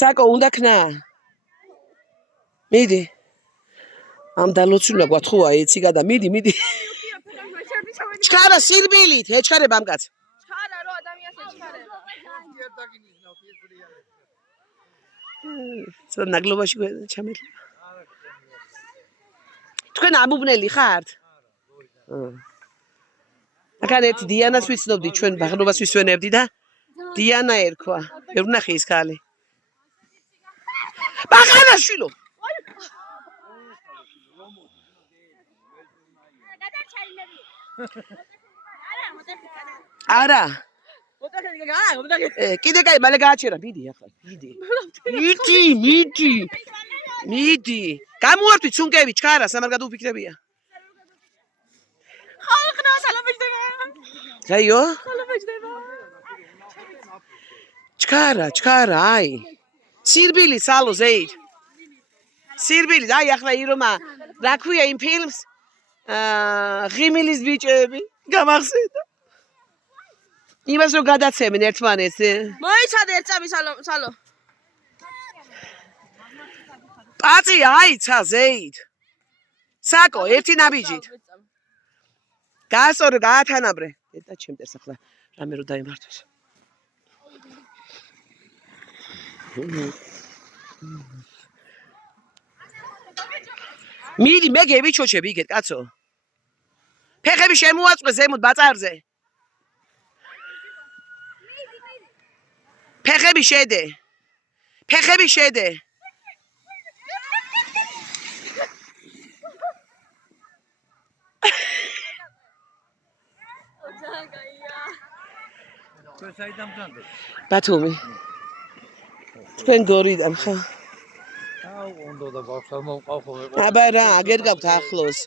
საკო უნდა ქნა. მიდი. ამ დალოცუნა გვათხუა ეცი გადა მიდი. ჩქარა სირბილით, ეჩქარებ ამ კაცს. ჩქარა რო ადამიანს ეჩქარება. სულ ნაგლობაში ჩამელი. თქვენ ამუბნელი ხართ? აქ ერთ დიანას ვიცნობდი, ჩვენ ბაღნობას ვისვენებდი და დიანა ერქვა. მე ვნახე ის ქალი. ბაღანაშვილო. არა. კიდე კაი, მალე გააჩერა, მიდი ახლა, მიდი. მიდი. გამოვართვით სუნკები, ჩქარა, სამარ გადაუფიქრებია. ხალხნა სალამეჯდება. რაიო? სალამეჯდება. ჩქარა, აი. სირბილი სალო ზეიდ. სირბილი, აი ახლა ირომა რა ქვია იმ ფილმს? ღიმილის ბიჭები, გამახსენდა. იმას რო გადაცემენ ერთმანეთს. მოიცადე ერთ წამი სალო. პაწი აიცა ზეიდ. საკო, ერთი ნაბიჯით. გაასწორო, გაათანაბრე. და ჩემდეს ახლა რამე რო დაიმართოს. მიდი მე გევიჩოჩები იგეთ კაცო. ფეხები შემოაწყვე ზემოთ ბაწარზე. ფეხები შედე. ბათუმი. თქვენ გორიდან ხა? უნდა და ბავშვს მოვყავ ხოლმე. აბა რა, აგერ გაქვთ ახლოს.